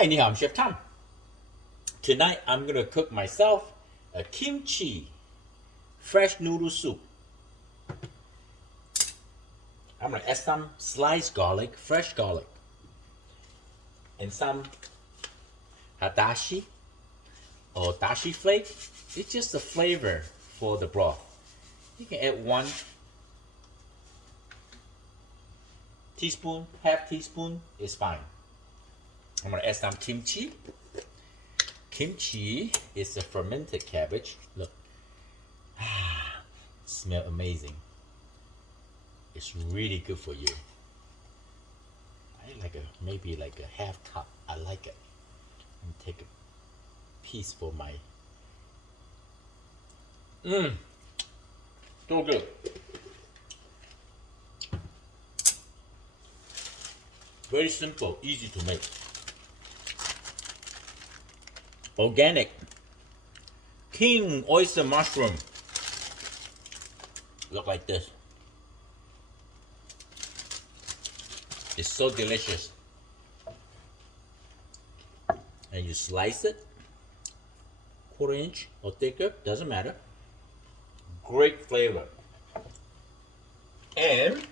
Hi, ni hao, I'm Chef Tom. Tonight I'm gonna cook myself a kimchi fresh noodle soup. I'm gonna add some sliced garlic, fresh garlic, and some hadashi or dashi flake. It's just the flavor for the broth. You can add 1 teaspoon, half teaspoon is fine. I'm gonna add some kimchi. Kimchi is a fermented cabbage. Look, smell amazing. It's really good for you. I like maybe like a half cup. I like it. And take a piece for my. So good. Very simple, easy to make. Organic king oyster mushroom. Look like this. It's so delicious. And you slice it, 1/4 inch or thicker, doesn't matter. Great flavor. And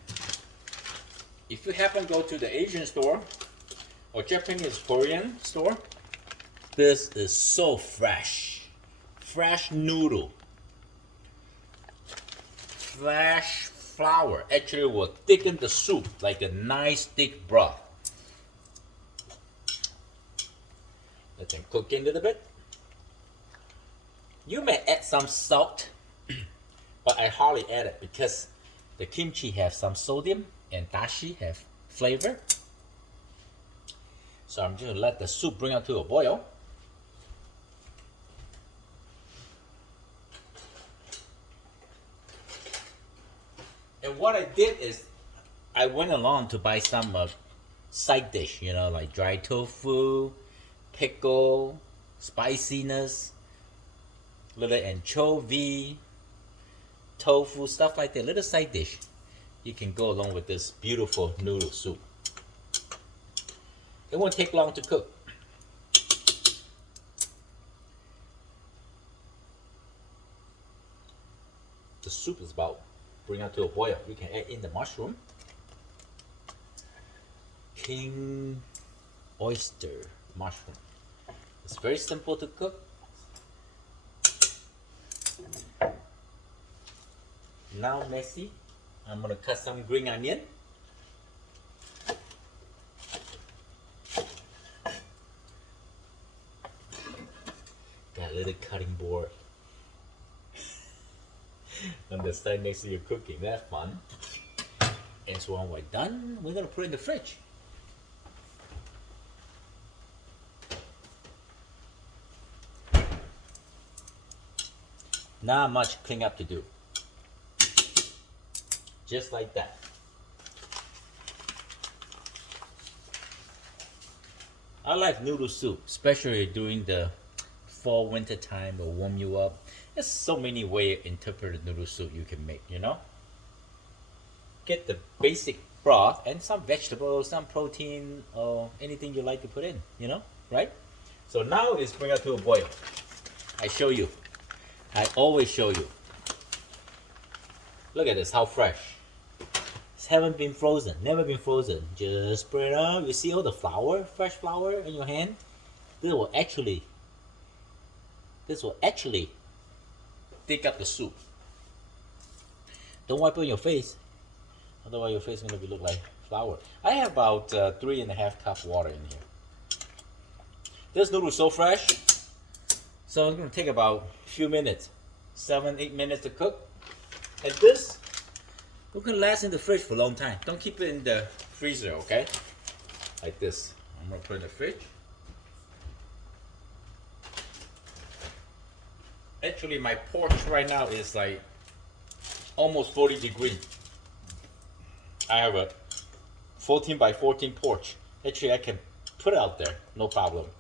if you happen to go to the Asian store or Japanese Korean store, this is so fresh. Fresh noodle. Fresh flour. Actually will thicken the soup like a nice thick broth. Let them cook in a little bit. You may add some salt, but I hardly add it because the kimchi has some sodium and dashi have flavor. So I'm just gonna let the soup bring up to a boil. And what I did is I went along to buy some side dish, like dry tofu, pickle, spiciness, little anchovy, tofu, stuff like that, little side dish. You can go along with this beautiful noodle soup. It won't take long to cook. The soup is about bring up to a boil. You can add in the mushroom. King oyster mushroom. It's very simple to cook. Now messy. I'm gonna cut some green onion. Got a little cutting board on the side next to your cooking. That's fun. And so when we're done, we're gonna put it in the fridge. Not much cleanup to do. Just like that. I like noodle soup, especially during the fall winter time. Will warm you up. There's so many ways to interpret noodle soup you can make, Get the basic broth and some vegetables, some protein, or anything you like to put in, right? So now it's bring it to a boil. I show you. I always show you. Look at this, how fresh. It haven't been frozen, never been frozen. Just spread out. You see all the flour, fresh flour in your hand? This will actually thick up the soup. Don't wipe on your face, otherwise your face is gonna look like flour. I have about 3.5 cups water in here. This noodle is so fresh, so it's gonna take about a few minutes, 7-8 minutes to cook. And this can last in the fridge for a long time. Don't keep it in the freezer, okay? Like this. I'm gonna put it in the fridge. Actually, my porch right now is like almost 40 degrees. I have a 14 by 14 porch. Actually, I can put it out there, no problem.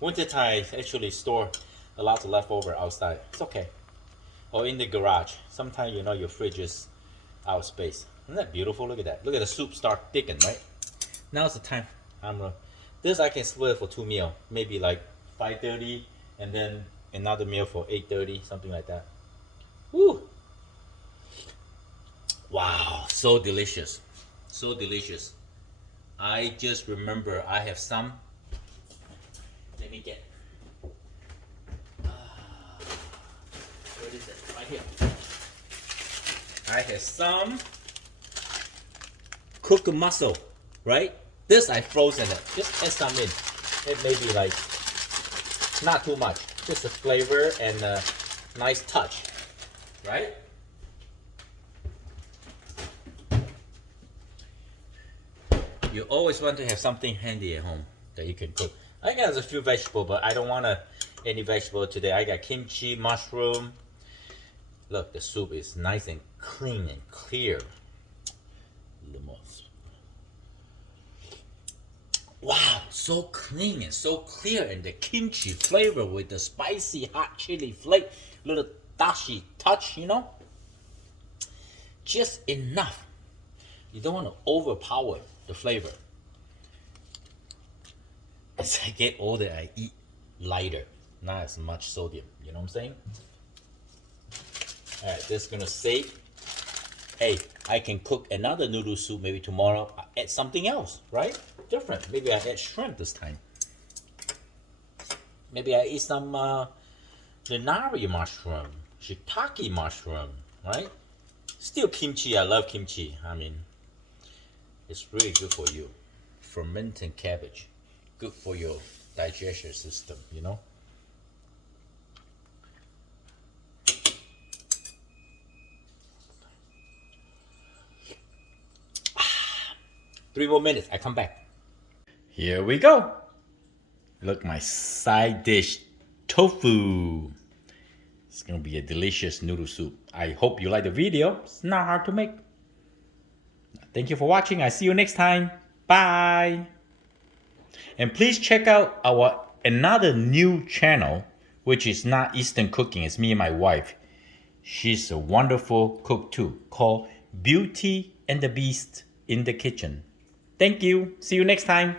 Wintertime, I actually store a lot of leftover outside. It's okay. Or in the garage. Sometimes your fridge is out of space. Isn't that beautiful? Look at that. Look at the soup start thickening, right? Now's the time. I'm gonna This I can split for 2 meals, maybe like 5:30, and then another meal for 8:30, something like that. Woo! Wow, so delicious, so delicious. I just remember I have some. Let me get. Where is it? Right here. I have some cooked mussel, right? This I frozen it. Just add some in. It may be like not too much. Just a flavor and a nice touch, right? You always want to have something handy at home that you can cook. I got a few vegetables, but I don't want any vegetable today. I got kimchi, mushroom. Look, the soup is nice and clean and clear. Wow, so clean and so clear, and the kimchi flavor with the spicy hot chili flake, little dashi touch, you know? Just enough. You don't want to overpower the flavor. As I get older, I eat lighter, not as much sodium. You know what I'm saying? All right, this is gonna save. Hey, I can cook another noodle soup maybe tomorrow. I add something else, right? Different. Maybe I add shrimp this time. Maybe I eat some nari mushroom, shiitake mushroom, right? Still kimchi. I love kimchi. I mean, it's really good for you. Fermented cabbage, good for your digestion system, you know? 3 more minutes, I come back. Here we go. Look, my side dish, tofu. It's gonna be a delicious noodle soup. I hope you like the video. It's not hard to make. Thank you for watching. I see you next time. Bye. And please check out our another new channel, which is not Eastern cooking. It's me and my wife. She's a wonderful cook too, called Beauty and the Beast in the Kitchen. Thank you. See you next time.